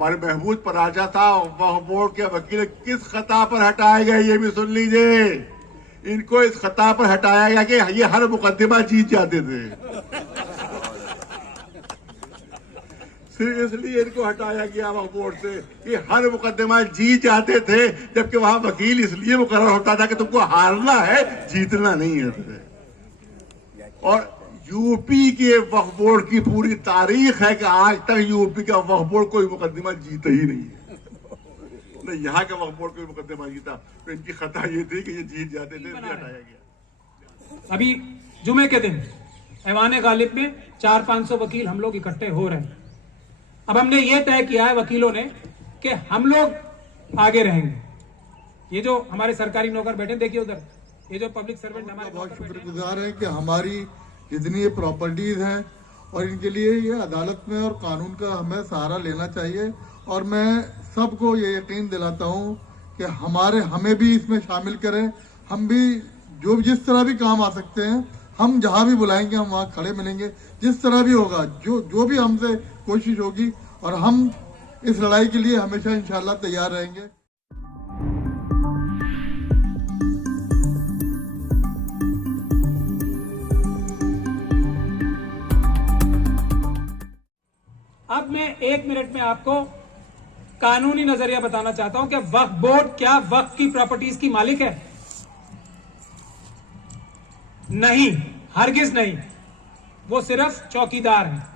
हमारे महमूद पराजा था, वक्फ बोर्ड के वकील किस खता पर हटाए गए ये भी सुन लीजिए। इनको इस खता पर हटाया गया कि ये हर मुकदमा जीत जाते थे। सिर्फ इसलिए इनको हटाया गया वक्फ बोर्ड से कि हर मुकदमा जीत जाते थे, जबकि वहां वकील इसलिए मुकर्रर होता था कि तुमको हारना है, जीतना नहीं है। और यूपी के वक्फ बोर्ड की पूरी तारीख है कि आज तक यूपी का वक्फ बोर्ड कोई मुकदमा जीता ही नहीं है। नहीं, यहाँ का वक्फ बोर्ड कोई मुकदमा जीता, तो इनकी खता ये थी कि ये जीत जाते थे, इसलिए हटाया गया। अभी जुमे के दिन ऐवान गालिब में 400-500 वकील हम लोग इकट्ठे हो रहे हैं। अब हमने ये तय किया है वकीलों ने कि हम लोग आगे रहेंगे। ये जो हमारे सरकारी नौकर बैठे, देखिए उधर, ये जो पब्लिक सर्वेंट हमारे बहुत शुक्रगुजार है कि हमारी जितनी ये प्रॉपर्टीज हैं और इनके लिए ये अदालत में और कानून का हमें सहारा लेना चाहिए। और मैं सबको ये यकीन दिलाता हूँ कि हमें भी इसमें शामिल करें। हम भी जिस तरह भी काम आ सकते हैं, हम जहाँ भी बुलाएंगे हम वहाँ खड़े मिलेंगे। जिस तरह भी होगा, जो भी हमसे कोशिश होगी, और हम इस लड़ाई के लिए हमेशा इंशाल्लाह तैयार रहेंगे। अब मैं 1 मिनट में आपको कानूनी नजरिया बताना चाहता हूं कि वक्फ बोर्ड क्या वक्फ की प्रॉपर्टीज की मालिक है? नहीं, हरगिज नहीं। वो सिर्फ चौकीदार है।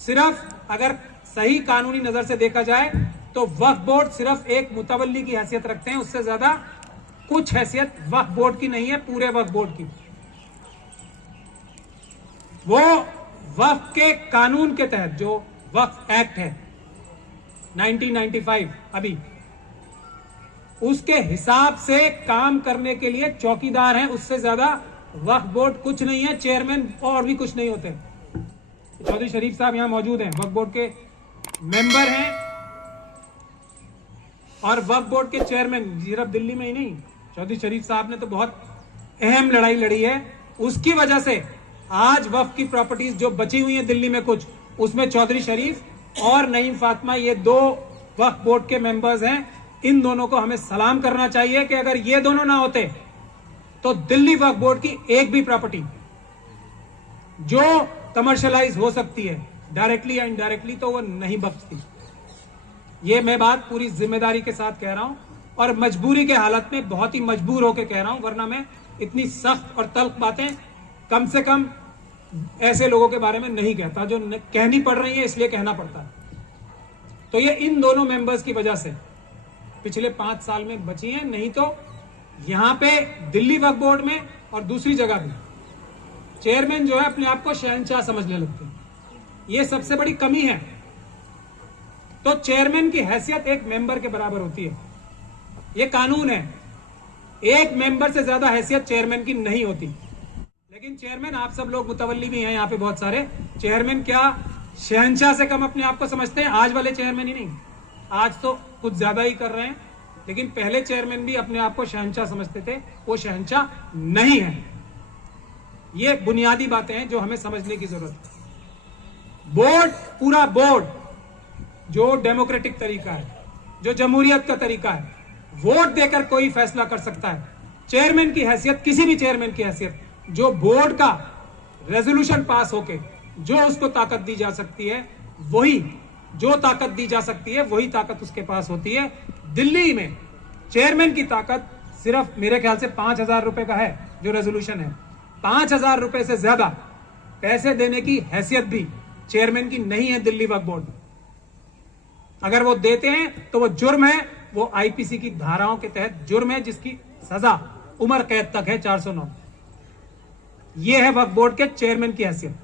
सिर्फ अगर सही कानूनी नजर से देखा जाए तो वक्फ बोर्ड सिर्फ एक मुतवल्ली की हैसियत रखते हैं, उससे ज्यादा कुछ हैसियत वक्फ बोर्ड की नहीं है, पूरे वक्फ बोर्ड की। वो वक्फ के कानून के तहत, जो वक्फ एक्ट है 1995, अभी उसके हिसाब से काम करने के लिए चौकीदार हैं, उससे ज्यादा वक्फ बोर्ड कुछ नहीं है। चेयरमैन और भी कुछ नहीं होते। चौधरी शरीफ साहब यहां मौजूद हैं, वक्फ बोर्ड के मेंबर हैं और वक्फ बोर्ड के चेयरमैन। सिर्फ दिल्ली में ही नहीं, चौधरी शरीफ साहब ने तो बहुत अहम लड़ाई लड़ी है। उसकी वजह से आज वक्फ की प्रॉपर्टीज जो बची हुई है दिल्ली में कुछ, उसमें चौधरी शरीफ और नईम फातिमा, ये 2 वक्फ बोर्ड के मेंबर्स हैं। इन दोनों को हमें सलाम करना चाहिए कि अगर ये दोनों ना होते तो दिल्ली वक्फ बोर्ड की एक भी प्रॉपर्टी जो कमर्शियलाइज हो सकती है डायरेक्टली या इनडायरेक्टली, तो वो नहीं बख्शती। ये मैं बात पूरी जिम्मेदारी के साथ कह रहा हूं और मजबूरी के हालत में बहुत ही मजबूर होकर कह रहा हूं, वरना मैं इतनी सख्त और तल्ख बातें कम से कम ऐसे लोगों के बारे में नहीं कहता जो कहनी पड़ रही है, इसलिए कहना पड़ता है। तो ये इन दोनों मेंबर्स की वजह से पिछले 5 साल में बची हैं, नहीं तो यहां पे दिल्ली वक्फ बोर्ड में और दूसरी जगह भी चेयरमैन जो है अपने आप को शहंशाह समझने लगते हैं। ये सबसे बड़ी कमी है। तो चेयरमैन की हैसियत एक मेंबर के बराबर होती है, ये कानून है। एक मेंबर से ज्यादा हैसियत चेयरमैन की नहीं होती। लेकिन चेयरमैन, आप सब लोग मुतवल्ली भी हैं यहाँ पे बहुत सारे, चेयरमैन क्या शहंशाह से कम अपने आप को समझते हैं? आज वाले चेयरमैन ही नहीं, आज तो कुछ ज्यादा ही कर रहे हैं, लेकिन पहले चेयरमैन भी अपने आप को शहंशाह समझते थे। वो शहंशाह नहीं है। ये बुनियादी बातें हैं जो हमें समझने की जरूरत है। बोर्ड, पूरा बोर्ड जो डेमोक्रेटिक तरीका है, जो जमहूरियत का तरीका है, वोट देकर कोई फैसला कर सकता है। चेयरमैन की हैसियत, किसी भी चेयरमैन की हैसियत, जो बोर्ड का रेजोल्यूशन पास होके जो उसको ताकत दी जा सकती है, वही जो ताकत दी जा सकती है वही ताकत उसके पास होती है। दिल्ली में चेयरमैन की ताकत सिर्फ मेरे ख्याल से 5,000 रुपए का है जो रेजोल्यूशन है। 5,000 रुपए से ज्यादा पैसे देने की हैसियत भी चेयरमैन की नहीं है दिल्ली वक्फ बोर्ड में। अगर वो देते हैं तो वो जुर्म है, वो आईपीसी की धाराओं के तहत जुर्म है, जिसकी सजा उम्र कैद तक है 409। ये है वक्फ बोर्ड के चेयरमैन की हैसियत।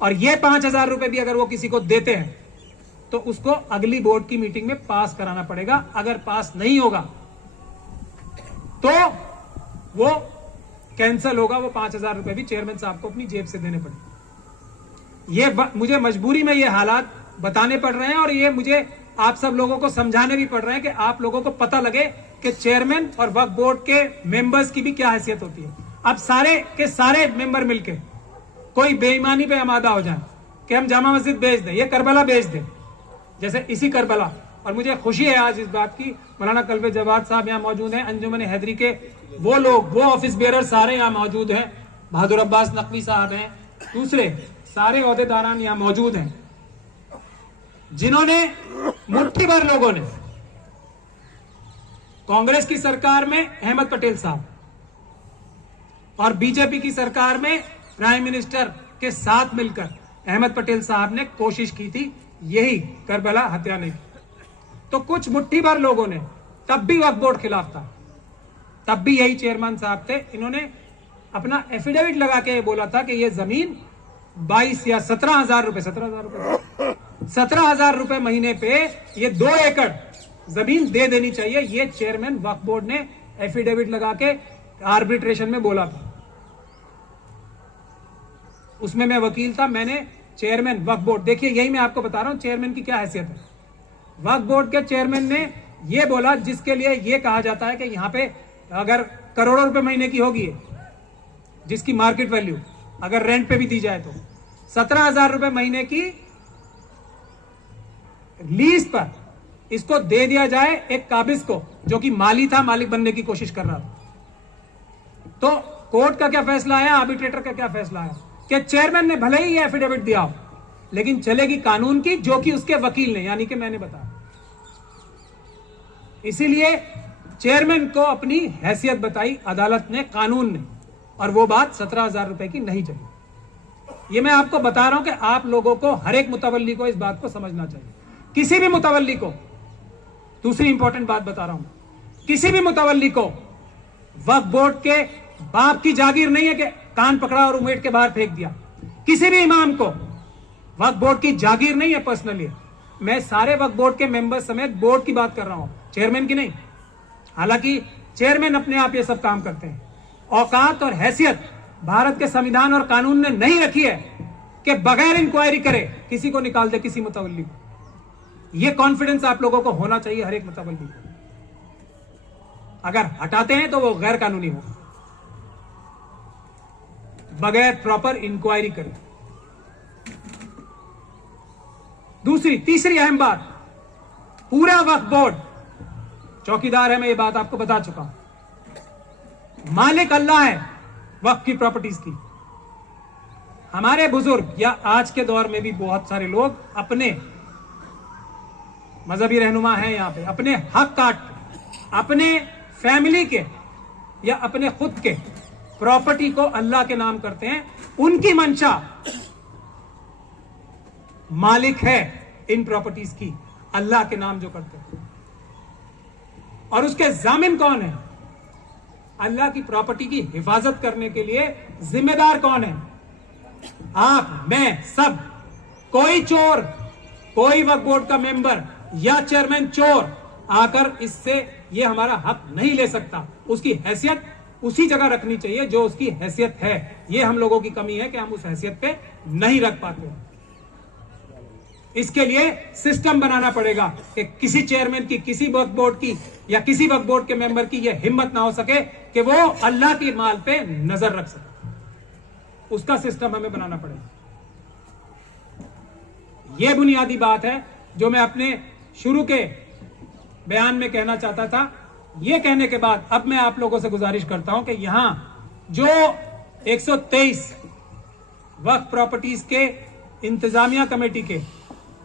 और ये 5,000 रुपए भी अगर वो किसी को देते हैं तो उसको अगली बोर्ड की मीटिंग में पास कराना पड़ेगा। अगर पास नहीं होगा तो वो कैंसिल होगा। वो 5,000 रुपए भी चेयरमैन साहब को अपनी जेब से देने पड़ेंगे। ये मुझे मजबूरी में ये हालात बताने पड़ रहे हैं और ये मुझे आप सब लोगों को समझाने भी पड़ रहे हैं कि आप लोगों को पता लगे कि चेयरमैन और वक्फ बोर्ड के मेंबर्स की भी क्या हैसियत होती है। अब सारे के सारे मेंबर मिलके कोई बेईमानी पे आमादा हो जाए कि हम जामा मस्जिद बेच दें, ये करबला बेच दें, जैसे इसी करबला, और मुझे खुशी है आज इस बात की, मौलाना कल्बे जवाद साहब यहाँ मौजूद हैं, अंजुमन हैदरी के वो लोग, वो ऑफिस बेरर सारे यहाँ मौजूद हैं, बहादुर अब्बास नकवी साहब हैं, दूसरे सारे ओहदेदारान यहाँ मौजूद हैं, जिन्होंने मुट्ठी भर लोगों ने कांग्रेस की सरकार में अहमद पटेल साहब और बीजेपी की सरकार में प्राइम मिनिस्टर के साथ मिलकर अहमद पटेल साहब ने कोशिश की थी यही करबला हत्याने की। तो कुछ मुट्ठी भर लोगों ने, तब भी वक्फ बोर्ड खिलाफ था, तब भी यही चेयरमैन साहब थे, इन्होंने अपना एफिडेविट लगा के बोला था कि ये जमीन 22 या 17,000 रुपए 17,000 रुपए महीने पे ये 2 एकड़ जमीन दे देनी चाहिए। ये चेयरमैन वक्फ बोर्ड ने एफिडेविट लगा के आर्बिट्रेशन में बोला था। उसमें मैं वकील था, मैंने चेयरमैन वक्फ बोर्ड, देखिए यही मैं आपको बता रहा हूं चेयरमैन की क्या हैसियत है। वक्फ बोर्ड के चेयरमैन ने यह बोला, जिसके लिए यह कहा जाता है कि यहां पे अगर करोड़ों रुपए महीने की होगी, जिसकी मार्केट वैल्यू अगर रेंट पे भी दी जाए तो 17,000 रुपए महीने की लीज पर इसको दे दिया जाए एक काबिज को, जो कि माली था, मालिक बनने की कोशिश कर रहा था। तो कोर्ट का क्या फैसला आया, आर्बिट्रेटर का क्या फैसला आया कि चेयरमैन ने भले ही ये एफिडेविट दिया हो, लेकिन चलेगी कानून की, जो कि उसके वकील ने, यानी कि मैंने बताया। इसीलिए चेयरमैन को अपनी हैसियत बताई अदालत ने, कानून ने, और वो बात 17,000 रुपए की नहीं चली। ये मैं आपको बता रहा हूं कि आप लोगों को, हर एक मुतवल्ली को इस बात को समझना चाहिए। किसी भी मुतवल्ली को, दूसरी इंपॉर्टेंट बात बता रहा हूं, किसी भी मुतवल्ली को वक्फ बोर्ड के बाप की जागीर नहीं है कि कान पकड़ा और उमेट के बाहर फेंक दिया। किसी भी इमाम को वक्फ बोर्ड की जागीर नहीं है पर्सनली। मैं सारे वक्फ बोर्ड के मेंबर समेत बोर्ड की बात कर रहा हूं, चेयरमैन की नहीं। हालांकि चेयरमैन अपने आप ये सब काम करते हैं। औकात और हैसियत भारत के संविधान और कानून ने नहीं रखी है कि बगैर इंक्वायरी करे किसी को निकाल दे, किसी मुतवल्ली को। यह कॉन्फिडेंस आप लोगों को होना चाहिए हर एक मुतवल्ली को। अगर हटाते हैं तो वो गैर कानूनी होगा, बगैर प्रॉपर इंक्वायरी करें। तीसरी अहम बात, पूरा वक्फ बोर्ड चौकीदार है, मैं ये बात आपको बता चुका हूं। मालिक अल्लाह है वक्फ की प्रॉपर्टीज की। हमारे बुजुर्ग या आज के दौर में भी बहुत सारे लोग अपने मजहबी रहनुमा हैं यहां पे, अपने हक काट, अपने फैमिली के या अपने खुद के प्रॉपर्टी को अल्लाह के नाम करते हैं। उनकी मंशा मालिक है इन प्रॉपर्टीज की, अल्लाह के नाम जो करते हैं। और उसके जामिन कौन है? अल्लाह की प्रॉपर्टी की हिफाजत करने के लिए जिम्मेदार कौन है? आप, मैं, सब। कोई चोर, कोई वक्फ बोर्ड का मेंबर या चेयरमैन चोर आकर इससे ये हमारा हक नहीं ले सकता। उसकी हैसियत उसी जगह रखनी चाहिए जो उसकी हैसियत है। ये हम लोगों की कमी है कि हम उस हैसियत पे नहीं रख पाते। इसके लिए सिस्टम बनाना पड़ेगा कि किसी चेयरमैन की, किसी वक्फ बोर्ड की या किसी वक्फ बोर्ड के मेंबर की यह हिम्मत ना हो सके कि वो अल्लाह के माल पे नजर रख सके। उसका सिस्टम हमें बनाना पड़ेगा। यह बुनियादी बात है जो मैं अपने शुरू के बयान में कहना चाहता था। यह कहने के बाद अब मैं आप लोगों से गुजारिश करता हूं कि यहां जो 123 वक्फ प्रॉपर्टीज के इंतजामिया कमेटी के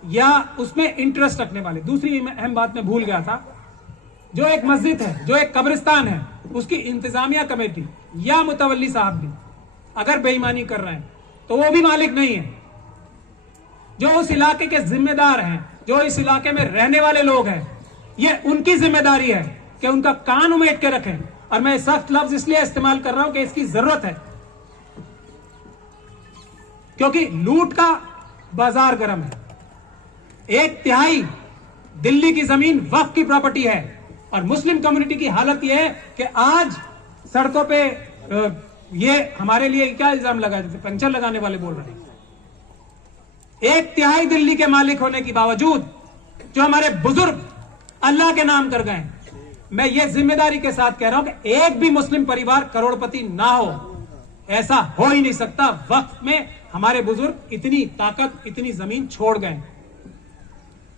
या उसमें इंटरेस्ट रखने वाले, दूसरी अहम बात मैं भूल गया था, जो एक मस्जिद है, जो एक कब्रिस्तान है, उसकी इंतजामिया कमेटी या मुतवल्ली साहब भी अगर बेईमानी कर रहे हैं तो वो भी मालिक नहीं है। जो उस इलाके के जिम्मेदार हैं, जो इस इलाके में रहने वाले लोग हैं, ये उनकी जिम्मेदारी है कि उनका कान उमेट के रखें। और मैं सख्त लफ्ज इसलिए इस्तेमाल कर रहा हूं कि इसकी जरूरत है, क्योंकि लूट का बाजार गर्म है। 1/3 दिल्ली की जमीन वक्फ की प्रॉपर्टी है और मुस्लिम कम्युनिटी की हालत यह है कि आज सड़कों पे ये हमारे लिए क्या इल्जाम लगा, जैसे पंचर लगाने वाले बोल रहे हैं। 1/3 दिल्ली के मालिक होने के बावजूद जो हमारे बुजुर्ग अल्लाह के नाम कर गए, मैं ये जिम्मेदारी के साथ कह रहा हूं कि एक भी मुस्लिम परिवार करोड़पति ना हो, ऐसा हो ही नहीं सकता। वक्फ में हमारे बुजुर्ग इतनी ताकत, इतनी जमीन छोड़ गए।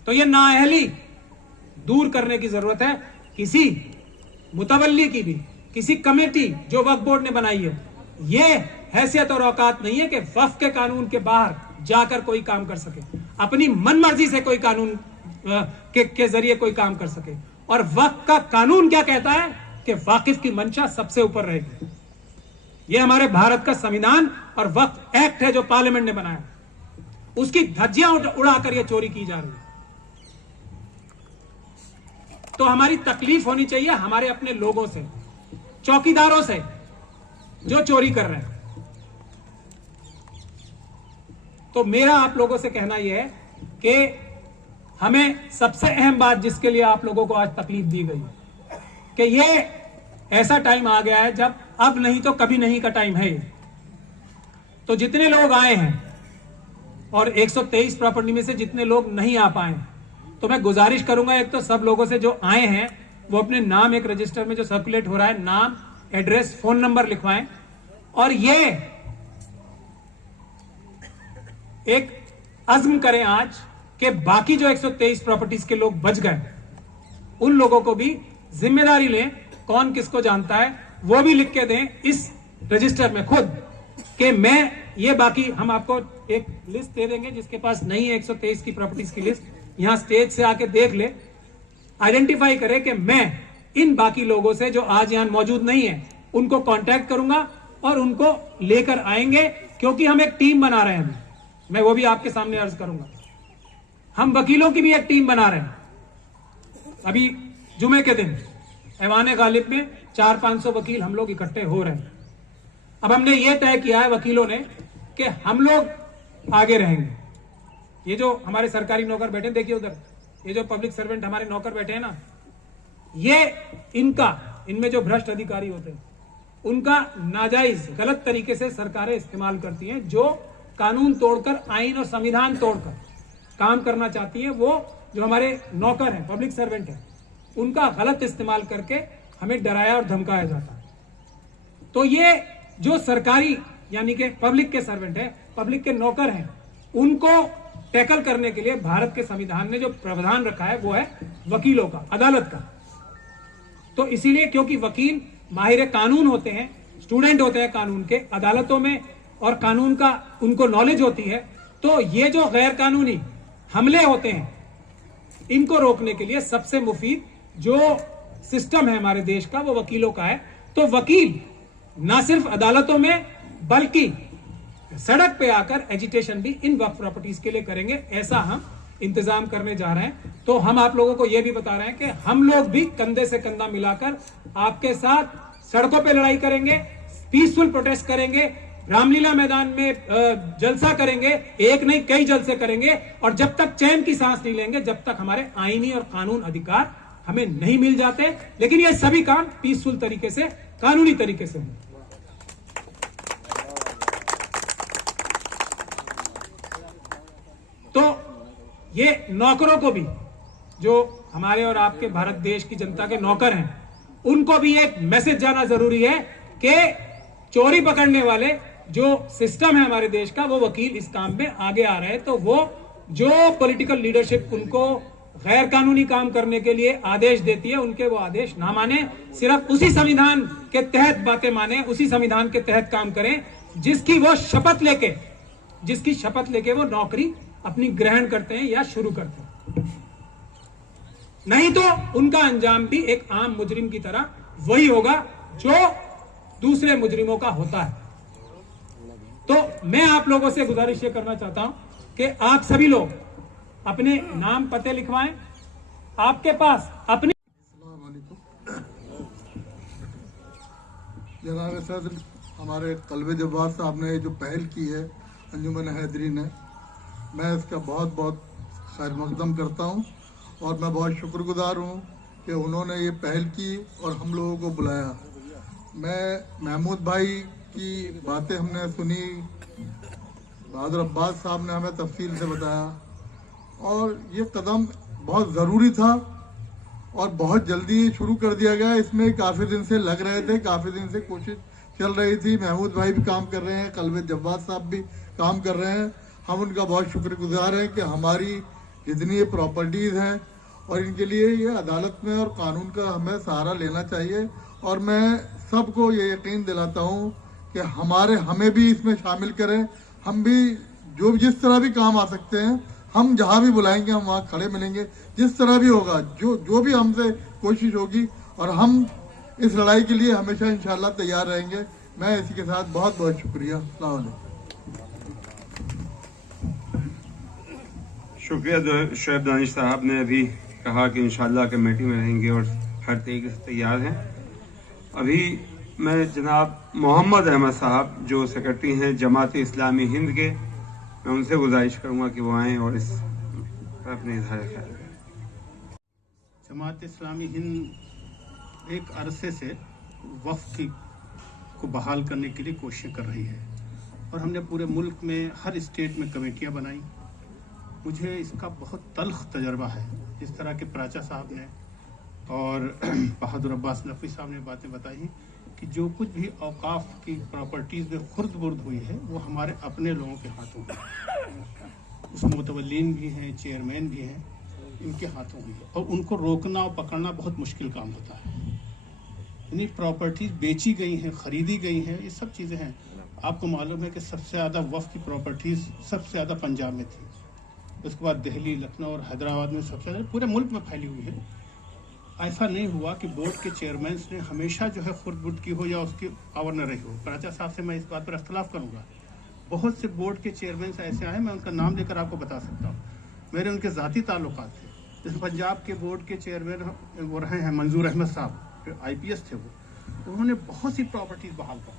तो ये नाअहली दूर करने की जरूरत है। किसी मुतवल्ली की भी, किसी कमेटी जो वक्फ बोर्ड ने बनाई है, ये हैसियत और औकात नहीं है कि वक्फ के कानून के बाहर जाकर कोई काम कर सके, अपनी मनमर्जी से कोई कानून के जरिए कोई काम कर सके। और वक्फ का कानून क्या कहता है कि वाकिफ की मंशा सबसे ऊपर रहेगी। यह हमारे भारत का संविधान और वक्फ एक्ट है जो पार्लियामेंट ने बनाया, उसकी धज्जियां उड़ाकर यह चोरी की जा रही है। तो हमारी तकलीफ होनी चाहिए हमारे अपने लोगों से, चौकीदारों से जो चोरी कर रहे हैं। तो मेरा आप लोगों से कहना यह है कि हमें सबसे अहम बात जिसके लिए आप लोगों को आज तकलीफ दी गई है कि ये ऐसा टाइम आ गया है जब अब नहीं तो कभी नहीं का टाइम है। तो जितने लोग आए हैं और 123 प्रॉपर्टी में से जितने लोग नहीं आ पाए, तो मैं गुजारिश करूंगा एक तो सब लोगों से जो आए हैं वो अपने नाम एक रजिस्टर में जो सर्कुलेट हो रहा है, नाम, एड्रेस, फोन नंबर लिखवाएं। और ये एक अज़्म करें आज कि बाकी जो 123 प्रॉपर्टीज के लोग बच गए उन लोगों को भी जिम्मेदारी लें, कौन किसको जानता है वो भी लिख के दें इस रजिस्टर में खुद कि मैं ये, बाकी हम आपको एक लिस्ट दे देंगे जिसके पास नहीं है 123 की प्रॉपर्टीज की लिस्ट, यहां स्टेज से आके देख ले, आइडेंटिफाई करे कि मैं इन बाकी लोगों से जो आज यहां मौजूद नहीं है उनको कांटेक्ट करूंगा और उनको लेकर आएंगे, क्योंकि हम एक टीम बना रहे हैं। मैं वो भी आपके सामने अर्ज करूंगा, हम वकीलों की भी एक टीम बना रहे हैं। अभी जुमे के दिन ऐवान गालिब में 400-500 वकील हम लोग इकट्ठे हो रहे हैं। अब हमने ये तय किया है वकीलों ने कि हम लोग आगे रहेंगे। ये जो हमारे सरकारी नौकर बैठे, देखिए उधर ये जो पब्लिक सर्वेंट हमारे नौकर बैठे हैं ना, ये इनमें जो भ्रष्ट अधिकारी होते हैं उनका नाजायज गलत तरीके से सरकारें इस्तेमाल करती हैं। जो कानून तोड़कर, आईन और संविधान तोड़कर काम करना चाहती हैं, वो जो हमारे नौकर हैं, पब्लिक सर्वेंट हैं, उनका गलत इस्तेमाल करके हमें डराया और धमकाया जाता है। तो ये जो सरकारी यानी कि पब्लिक के सर्वेंट है, पब्लिक के नौकर हैं, उनको टैकल करने के लिए भारत के संविधान ने जो प्रावधान रखा है वो है वकीलों का, अदालत का। तो इसीलिए क्योंकि वकील माहिर कानून होते हैं, स्टूडेंट होते हैं कानून के, अदालतों में और कानून का उनको नॉलेज होती है, तो ये जो गैर कानूनी हमले होते हैं इनको रोकने के लिए सबसे मुफीद जो सिस्टम है हमारे देश का वो वकीलों का है। तो वकील ना सिर्फ अदालतों में बल्कि सड़क पे आकर एजिटेशन भी इन वक्फ प्रॉपर्टीज के लिए करेंगे, ऐसा हम इंतजाम करने जा रहे हैं। तो हम आप लोगों को यह भी बता रहे हैं कि हम लोग भी कंधे से कंधा मिलाकर आपके साथ सड़कों पे लड़ाई करेंगे, पीसफुल प्रोटेस्ट करेंगे, रामलीला मैदान में जलसा करेंगे, एक नहीं कई जलसे करेंगे, और जब तक चैन की सांस नहीं लेंगे, जब तक हमारे आईनी और कानून अधिकार हमें नहीं मिल जाते। लेकिन ये सभी काम पीसफुल तरीके से, कानूनी तरीके से होंगे। तो ये नौकरों को भी, जो हमारे और आपके भारत देश की जनता के नौकर हैं, उनको भी एक मैसेज जाना जरूरी है कि चोरी पकड़ने वाले जो सिस्टम है हमारे देश का, वो वकील इस काम में आगे आ रहे हैं। तो वो जो पॉलिटिकल लीडरशिप उनको गैर कानूनी काम करने के लिए आदेश देती है, उनके वो आदेश ना माने, सिर्फ उसी संविधान के तहत बातें माने, उसी संविधान के तहत काम करें जिसकी शपथ लेके वो नौकरी अपनी ग्रहण करते हैं या शुरू करते हैं। नहीं तो उनका अंजाम भी एक आम मुजरिम की तरह वही होगा जो दूसरे मुजरिमों का होता है। तो मैं आप लोगों से गुजारिश ये करना चाहता हूं कि आप सभी लोग अपने नाम पते लिखवाएं, आपके पास अपनी जनाब सदर हमारे कल्बे जब्बार साहब ने जो पहल की है अंजुमन हैदरी ने, मैं इसका बहुत बहुत खैर मकदम करता हूं और मैं बहुत शुक्रगुजार हूं कि उन्होंने ये पहल की और हम लोगों को बुलाया। मैं महमूद भाई की बातें हमने सुनी, बहादुर अब्बास साहब ने हमें तफसील से बताया, और ये कदम बहुत ज़रूरी था और बहुत जल्दी शुरू कर दिया गया। इसमें काफ़ी दिन से लग रहे थे, काफ़ी दिन से कोशिश चल रही थी। महमूद भाई भी काम कर रहे हैं, कल्बे जब्बार साहब भी काम कर रहे हैं। हम उनका बहुत शुक्रगुजार हैं कि हमारी जितनी ये प्रॉपर्टीज़ हैं, और इनके लिए ये अदालत में और कानून का हमें सहारा लेना चाहिए। और मैं सबको ये यकीन दिलाता हूँ कि हमें भी इसमें शामिल करें। हम भी जिस तरह भी काम आ सकते हैं, हम जहाँ भी बुलाएंगे हम वहाँ खड़े मिलेंगे। जिस तरह भी होगा, जो भी हमसे कोशिश होगी, और हम इस लड़ाई के लिए हमेशा इंशाल्लाह तैयार रहेंगे। मैं इसी के साथ बहुत बहुत शुक्रिया। अस्सलाम वालेकुम। शुक्रिया शोएब दानिश साहब ने अभी कहा कि इंशाल्लाह कमेटी में रहेंगे और हर तरीके से तैयार हैं। अभी मैं जनाब मोहम्मद अहमद साहब जो सेक्रेटरी हैं जमात इस्लामी हिंद के, मैं उनसे गुजारिश करूंगा कि वो आएँ और इस पर अपने इजहार ख्याल करें। जमात इस्लामी हिंद एक अरसे से वक्फ को बहाल करने के लिए कोशिशें कर रही है, और हमने पूरे मुल्क में हर स्टेट में कमेटियां बनाई। मुझे इसका बहुत तल्ख तजर्बा है। जिस तरह के प्राचा साहब ने और बहादुर अब्बास नकवी साहब ने बातें बताई कि जो कुछ भी औकाफ की प्रॉपर्टीज़ में खुर्द बुर्द हुई है वो हमारे अपने लोगों के हाथों है। उसमें मुतवल्लीन भी हैं, चेयरमैन भी हैं, इनके हाथों हुई है, और उनको रोकना और पकड़ना बहुत मुश्किल काम होता है। यानी प्रॉपर्टीज बेची गई हैं, खरीदी गई हैं, ये सब चीज़ें हैं। आपको मालूम है कि सबसे ज़्यादा वक्फ की प्रॉपर्टीज़ सबसे ज़्यादा पंजाब में थी, उसके बाद दिल्ली, लखनऊ और हैदराबाद में सबसे ज़्यादा पूरे मुल्क में फैली हुई है। ऐसा नहीं हुआ कि बोर्ड के चेयरमैन ने हमेशा जो है खुर्द-बुर्द की हो या उसकी पावर न रही हो। प्राचा साहब से मैं इस बात पर अख्तलाफ करूँगा। बहुत से बोर्ड के चेयरमैन ऐसे आए, मैं उनका नाम लेकर आपको बता सकता हूँ। मेरे उनके ज़ाती ताल्लुकात थे। जैसे पंजाब के बोर्ड के चेयरमैन वो रहे हैं मंजूर अहमद साहब, IPS थे वो। उन्होंने बहुत सी प्रॉपर्टीज़ बहाल कर,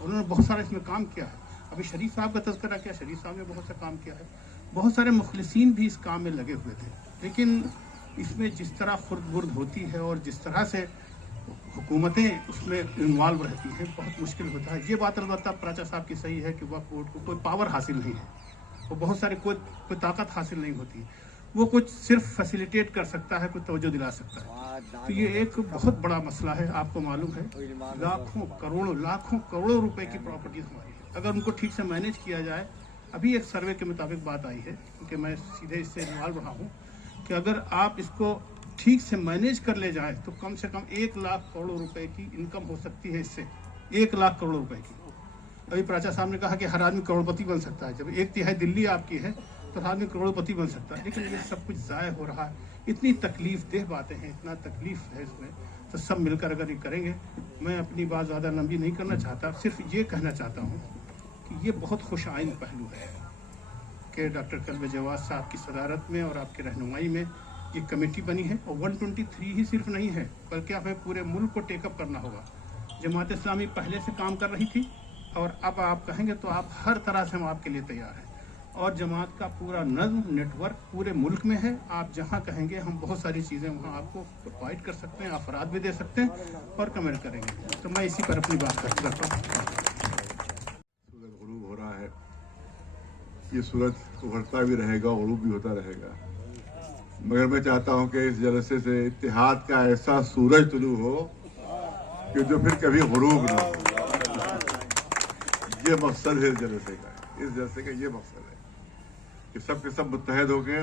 उन्होंने बहुत सारा इसमें काम किया है। अभी शरीफ साहब का तज़किरा किया, शरीफ साहब ने बहुत सा काम किया है। बहुत सारे मुखलिसीन भी इस काम में लगे हुए थे। लेकिन इसमें जिस तरह खुर्द-बुर्द होती है और जिस तरह से हुकूमतें उसमें इन्वॉल्व रहती हैं, बहुत मुश्किल होता है। ये बात अलबत्ता प्राचा साहब की सही है कि वक्फ बोर्ड को कोई पावर हासिल नहीं है, वो बहुत सारे कोई ताकत हासिल नहीं होती। वो कुछ सिर्फ फैसिलिटेट कर सकता है, कुछ तवज्जो दिला सकता है। तो ये एक बहुत बड़ा मसला है। आपको मालूम है लाखों करोड़ों रुपए की प्रॉपर्टीज हमारी है। अगर उनको ठीक से मैनेज किया जाए, अभी एक सर्वे के मुताबिक बात आई है, क्योंकि मैं सीधे इससे इन्वॉल्व रहा हूँ, कि अगर आप इसको ठीक से मैनेज कर ले जाएं तो कम से कम 1 लाख करोड़ रुपए की इनकम हो सकती है इससे। 1 लाख करोड़ रुपए की। अभी प्राचा साहब ने कहा कि हर आदमी करोड़पति बन सकता है। जब 1/3 दिल्ली आपकी है तो हर आदमी करोड़पति बन सकता है। लेकिन ये सब कुछ ज़ाय हो रहा है। इतनी तकलीफ देह बातें हैं, इतना तकलीफ है इसमें। तो सब मिलकर अगर ये करेंगे, मैं अपनी बात ज़्यादा लंबी नहीं करना चाहता, सिर्फ ये कहना चाहता हूँ कि ये बहुत खुश आइन पहलू है कि डॉक्टर कल्ब जवाद साहब की सदारत में और आपकी रहनुमाई में ये कमेटी बनी है। और 123 ही सिर्फ नहीं है, बल्कि हमें पूरे मुल्क को टेकअप करना होगा। जमात इस्लामी पहले से काम कर रही थी, और अब आप कहेंगे तो आप हर तरह से हम आपके लिए तैयार हैं। और जमात का पूरा नज़्म नेटवर्क पूरे मुल्क में है। आप जहाँ कहेंगे हम बहुत सारी चीज़ें वहाँ आपको प्रोवाइड कर सकते हैं, अफराद भी दे सकते हैं और कमेंट करेंगे। तो मैं इसी पर अपनी बात करता हूँ। सूरज गुरूब हो रहा है, ये सूरज उभरता भी रहेगा, गुरूब भी होता रहेगा। मगर मैं चाहता हूँ कि इस जलसे से इत्तेहाद का ऐसा सूरज तुलू हो कि जो फिर कभी गुरूब ना हो। ये मकसद है इस जलसे का, इस जलसे का ये मकसद है कि सब के सब मुत्तहद होकर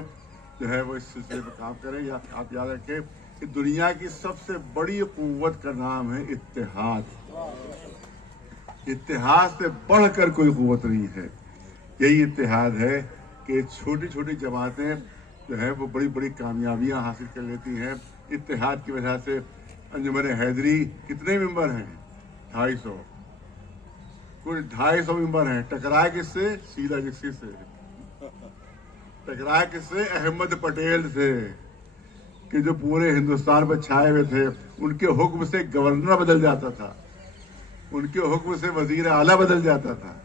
जो है वो इस सिलसिले पर काम करें। या आप याद रखें कि दुनिया की सबसे बड़ी क़ुव्वत का नाम है इत्तेहाद। इत्तेहाद से बढ़कर कोई क़ुव्वत नहीं है। यही इत्तेहाद है कि छोटी छोटी जमातें जो है वो बड़ी बड़ी कामयाबियां हासिल कर लेती हैं। इत्तेहाद की वजह से अंजुमन हैदरी कितने मेंबर हैं? 250, कुल 250 मेंबर हैं। टकराए किससे? शीला दीक्षित से। टकराए किससे? अहमद पटेल से, कि जो पूरे हिंदुस्तान पर छाए हुए थे। उनके हुक्म से गवर्नर बदल जाता था, उनके हुक्म से वजीर आला बदल जाता था,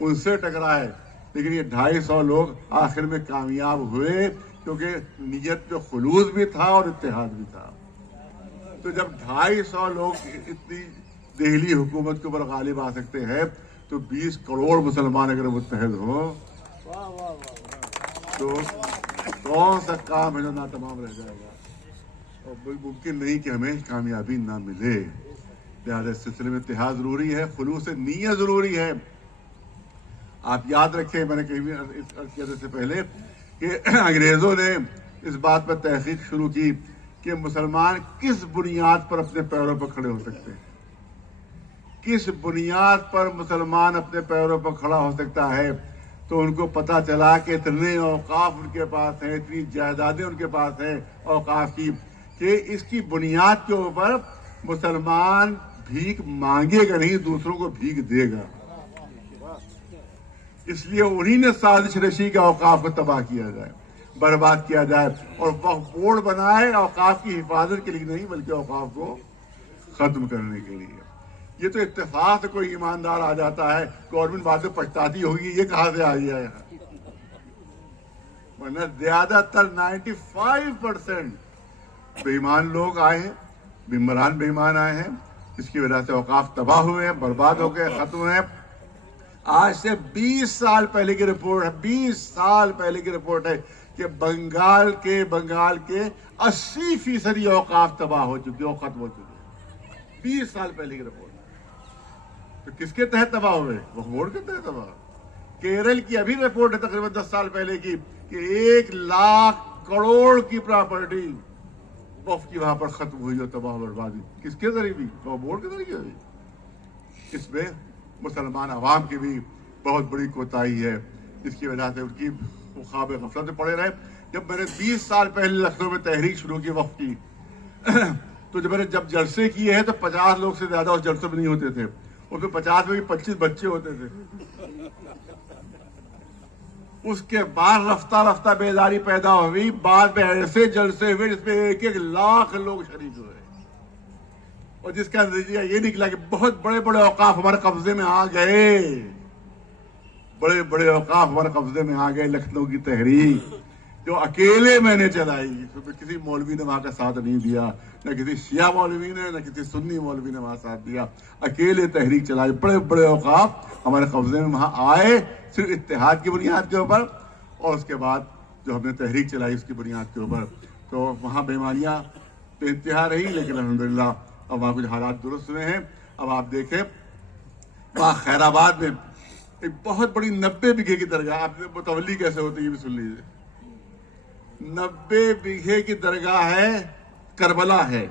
उनसे टकराए। लेकिन ये 250 लोग आखिर में कामयाब हुए, क्योंकि नीयत में खुलूस भी था और इत्तेहाद भी था। तो जब 250 लोग इतनी दिल्ली हुकूमत के ऊपर गालिब आ सकते हैं, तो 20 करोड़ मुसलमान अगर मुत्तहद हो तो कौन सा काम है जो नातमाम रह जाएगा। और मुमकिन नहीं कि हमें कामयाबी ना मिले। लिहाजा इस सिलसिले में इत्तेहाद जरूरी है, खुलूस नीयत जरूरी है। आप याद रखें, मैंने कहीं भी अर्ज किया से पहले कि अंग्रेजों ने इस बात पर तहकीक शुरू की कि मुसलमान किस बुनियाद पर अपने पैरों पर खड़े हो सकते हैं, किस बुनियाद पर मुसलमान अपने पैरों पर खड़ा हो सकता है। तो उनको पता चला कि इतने औकाफ उनके पास हैं, इतनी जायदादें उनके पास हैं औकाफ की, कि इसकी बुनियाद के ऊपर मुसलमान भीख मांगेगा नहीं, दूसरों को भीख देगा। इसलिए उन्हीं ने साजिश रची कि औकाफ को तबाह किया जाए, बर्बाद किया जाए, और वक्फ बोर्ड बनाए औकाफ की हिफाजत के लिए नहीं, बल्कि औकाफ को खत्म करने के लिए। ये तो इत्तेफाक से कोई ईमानदार आ जाता है, गवर्नमेंट बाद में पछताती होगी ये कहां से आ गया यहाँ, वरना ज्यादातर 95% बेईमान लोग आए हैं, बिमरान बेईमान आए हैं, इसकी वजह से औकाफ तबाह हुए हैं, बर्बाद हो गए, खत्म हुए हैं। आज से 20 साल पहले की रिपोर्ट है, 20 साल पहले की रिपोर्ट है कि बंगाल के 80% औकाफ तबाह हो चुकी है, खत्म हो चुकी है। 20 साल पहले की रिपोर्ट। तो किसके तहत तबाह हुए? वक्फ बोर्ड के तहत तबाह। केरल की अभी रिपोर्ट है तकरीबन 10 साल पहले की कि 1 लाख करोड़ की प्रॉपर्टी वक्फ की वहां पर खत्म हुई और तबाह बर्बादी किसके जरिए हुई? वक्फ बोर्ड के जरिए हुई। इसमें मुसलमान आवाम की भी बहुत बड़ी कोताही है, इसकी वजह से उनकी ख्वाब गफलत में पड़े रहे। जब मैंने 20 साल पहले लखनऊ में तहरीक शुरू की वक्फ की तो जब जलसे किए हैं तो 50 लोग से ज्यादा उस जलसे में नहीं होते थे, उसमें 50 में भी 25 बच्चे होते थे। उसके बाद रफ्ता रफ्ता बेदारी पैदा हुई, बाद में ऐसे जलसे हुए जिसमें 1-1 लाख लोग शरीक हुए, और जिसका नतीजा ये निकला कि बहुत बड़े बड़े औकाफ हमारे कब्जे में आ गए, बड़े बड़े औकाफ हमारे कब्जे में आ गए। लखनऊ की तहरीक जो अकेले मैंने चलाई, किसी मौलवी ने वहां का साथ नहीं दिया, न किसी शिया मौलवी ने, न किसी सुन्नी मौलवी ने वहां साथ दिया, अकेले तहरीक चलाई, बड़े बड़े औकाफ हमारे कब्जे में वहां आए, सिर्फ इत्तेहाद की बुनियाद के ऊपर, और उसके बाद जो हमने तहरीक चलाई उसकी बुनियाद के ऊपर। तो वहां बेईमानियां बेइंतहा रही, लेकिन अल्हम्दुलिल्लाह अब वहां कुछ हालात दुरुस्त हुए हैं। अब आप देखें वहां खैराबाद में एक बहुत बड़ी 90 बीघे की दरगाह, आपने मुतवल्ली कैसे होती है ये भी सुन लीजिए। 90 बीघे की दरगाह है, करबला है।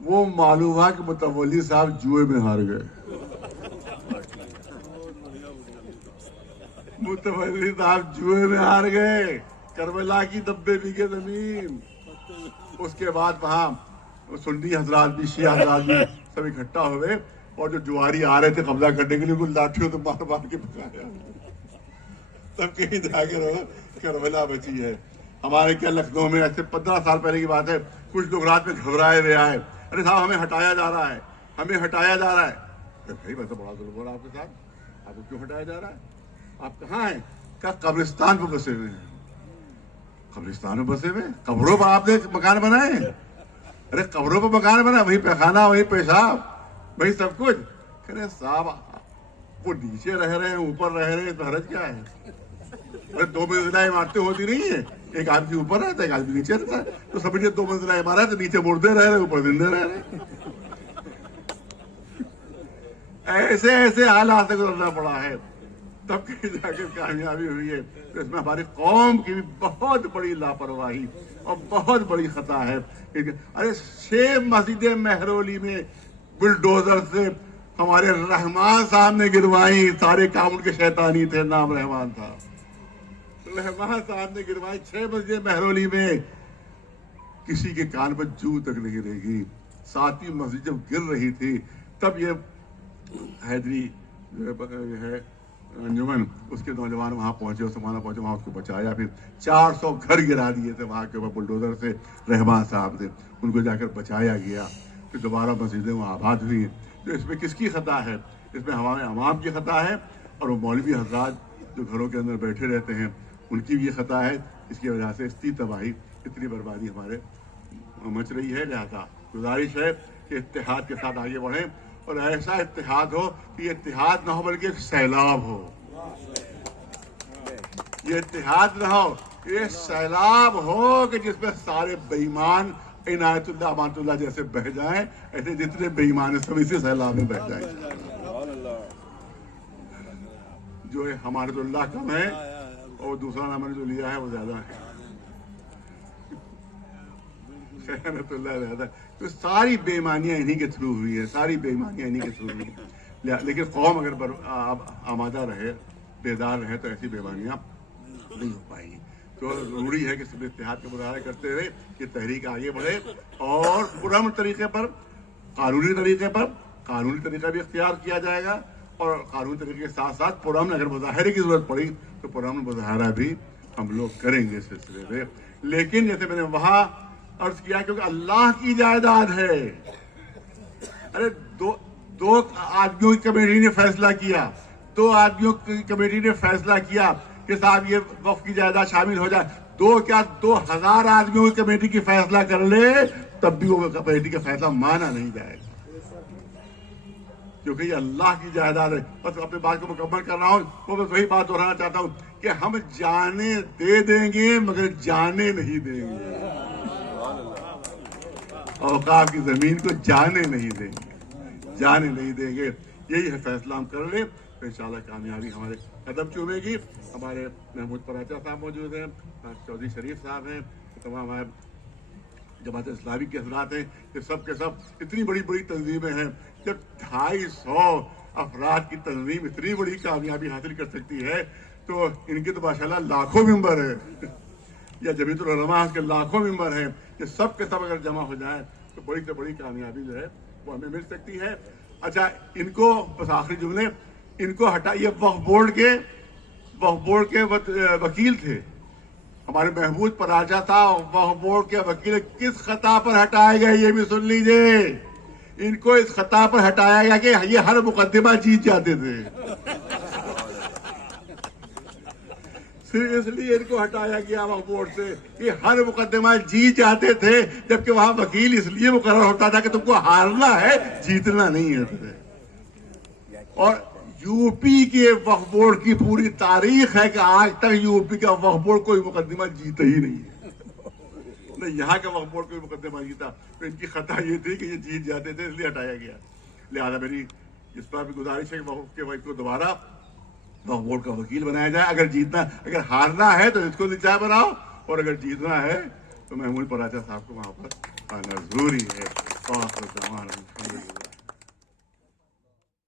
वो मालूम हुआ कि मुतवल्ली साहब जुए में हार गए। मुतवल्ली साहब जुए में हार गए, करबला की 90 बीघे जमीन। उसके बाद वहां सुन्नी हजरात भी, शिया हजरात भी सब इकट्ठा हुए, और जो जुआरी आ रहे थे कब्जा करने के लिए उनको लाठियों से मार मार के पकाया। तब कहीं जाकर करबला बची है। हमारे क्या लखनऊ में ऐसे 15 साल पहले की बात है, कुछ लोग रात में घबराए हुए आए, अरे साहब हमें हटाया जा रहा है, हमें हटाया जा रहा है। तो भाई मैं तो बड़ा जुल्म हो रहा है आपके साथ, आपको क्यों हटाया जा रहा है? आप कहाँ हैं? क्या कब्रिस्तान पर बसे हुए हैं? कब्रिस्तान में बसे हुए? कब्रों पर आपने मकान बनाए? अरे कब्रों पर मकान बना, वही पैखाना, वही पेशाब, वही सब कुछ। अरे साहब वो नीचे रह रहे हैं, ऊपर रह रहे हैं, तो हरज क्या है? अरे 2 मंजिला इमारतें होती नहीं है, एक आदमी ऊपर रहता है, एक आदमी नीचे रहता है, तो समझिए 2 मंजिला इमारत, नीचे मुर्दे रह रहे, ऊपर जिंदे रह रहे। ऐसे ऐसे हालात से गुजरना पड़ा है, तब कहीं जाकर कामयाबी हुई है। तो इसमें हमारी कौम की भी बहुत बड़ी लापरवाही और बहुत बड़ी खता है। अरे 6 मस्जिदें मेहरौली में बुलडोजर से हमारे रहमान साहब ने गिरवाई, सारे काम उनके शैतानी थे, नाम रहमान था। रहमान साहब ने गिरवाई 6 मस्जिदें मेहरौली में, किसी के कान पर जू तक नहीं गिरेगी। 7वीं मस्जिद जब गिर रही थी तब ये हैदरी है अंजुमन, उसके नौजवान वहां पहुंचे, उस्माना पहुंचे, वहां उसको बचाया। फिर 400 घर गिरा दिए थे वहां के ऊपर बुलडोजर से रहमान साहब ने, उनको जाकर बचाया गया। फिर दोबारा मस्जिदें वहां आबाद हुई। तो इसमें किसकी खता है? इसमें हमारे अवाम की खता है, और वो मौलवी हजरात जो घरों के अंदर बैठे रहते हैं उनकी भी खता है। इसकी वजह से इतनी तबाही, इतनी बर्बादी हमारे मच रही है। लिहाजा गुजारिश है कि इत्तेहाद के साथ आगे बढ़ें, और ऐसा इत्तेहाद हो कि ये इत्तेहाद ना हो बल्कि एक सैलाब हो। ये इत्तेहाद ना हो, ये सैलाब हो कि जिसमें सारे बेईमान इनायतुल्लाह अमानतुल्लाह जैसे बह जाएं, ऐसे जितने बेईमान है सब इसी सैलाब में बह जाएं। जो है हमारे तो अल्लाह कम है, और दूसरा नाम जो लिया है वो ज्यादा है। तो सारी बेईमानियां इन्हीं के थ्रू हुई है, सारी बेईमानियां इन्हीं के थ्रू हुई है। लेकिन कौम अगर आमादा रहे, बेदार रहे, तो ऐसी बेईमानियां नहीं हो पाएगी। तो जरूरी है कि सब इत्तेहाद का मुजाहरा करते हुए ये तहरीक आगे बढ़े और पुरअमन तरीके पर, कानूनी तरीके पर, कानूनी तरीका भी इख्तियार किया जाएगा और कानूनी तरीके के साथ साथ पुरअमन अगर मुजाहरे की जरूरत पड़ी तो पुरअमन मुजाहरा भी हम लोग करेंगे इस सिलसिले में। लेकिन जैसे मैंने वहां अर्ज किया, क्योंकि अल्लाह की जायदाद है। अरे दो आदमियों की कमेटी ने फैसला किया, 2 आदमियों की कमेटी ने फैसला किया कि साहब ये वक्फ की जायदाद शामिल हो जाए। 2000 आदमियों की कमेटी की फैसला कर ले, तब भी वो कमेटी का फैसला माना नहीं जाएगा, क्योंकि ये अल्लाह की जायदाद है। बस अपनी बात को मुकम्मल कर रहा हूँ, वो बस वही बात दोहराना चाहता हूँ कि हम जाने दे देंगे मगर जाने नहीं देंगे, औकाफ की जमीन को जाने नहीं देंगे, जाने नहीं देंगे। यही है फैसला हम कर ले तो इंशाल्लाह कामयाबी हमारे कदम चूमेगी। हमारे महमूद पराचा साहब मौजूद हैं, चौधरी शरीफ साहब हैं, तमाम हमारे जमात इस्लामी के हजरात हैं। ये सब के सब इतनी बड़ी बड़ी तंजीमें हैं। जब 250 अफराद की तंजीम इतनी बड़ी कामयाबी हासिल कर सकती है तो इनके तो माशाल्लाह लाखों मेंबर है या जमीयतुल उलमा के लाखों मेंबर हैं। ये सब के सब अगर जमा हो जाए तो बड़ी से बड़ी कामयाबी जो है वो हमें मिल सकती है। अच्छा, इनको बस आखिरी जुमले, इनको हटाइए। वक्फ बोर्ड के वकील थे हमारे महमूद पराचा था, वक्फ बोर्ड के वकील किस खता पर हटाए गए ये भी सुन लीजिए। इनको इस खता पर हटाया गया कि ये हर मुकदमा जीत जाते थे, सिर्फ इसलिए इनको हटाया गया वक्फ बोर्ड से कि हर मुकदमा जीत जाते थे, जबकि वहां वकील इसलिए मुकर्रर होता था कि तुमको हारना है, जीतना नहीं है। और यूपी के वक्फ बोर्ड की पूरी तारीख है कि आज तक यूपी का वक्फ बोर्ड कोई मुकदमा जीता ही नहीं है, नहीं यहाँ का वक्फ बोर्ड कोई मुकदमा जीता। तो इनकी खता ये थी कि ये जीत जाते थे, इसलिए हटाया गया। लिहाजा मेरी इस पर भी गुजारिश है कि वक्फ के वकील को दोबारा वक्फ बोर्ड का वकील बनाया जाए। अगर हारना है तो इसको नीचा बनाओ, और अगर जीतना है तो महमूद पराचा साहब को वहां पर आना जरूरी है।